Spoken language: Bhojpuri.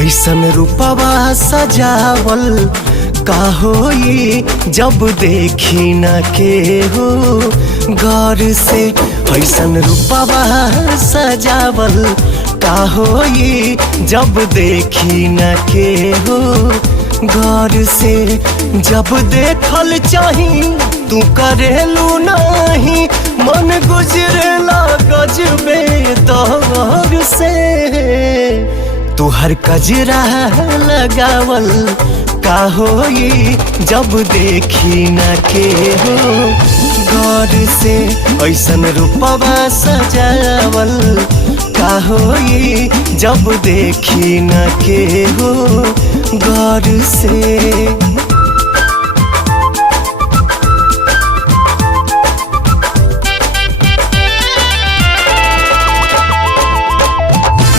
ऐसन रूपवा सजावल का होई जब देखी न के हो गौर से। ऐसन रूपवा सजावल का होई जब देखी न के हो गौर से। जब देखल चाही तू करेलू नहीं, मन गुजरेला गजबे दौर से। तुहर कजरा लगावल का होई जब देखी न के हो गौर से। ऐसन रूपवा सजावल का होई जब देखी न के हो गौर से।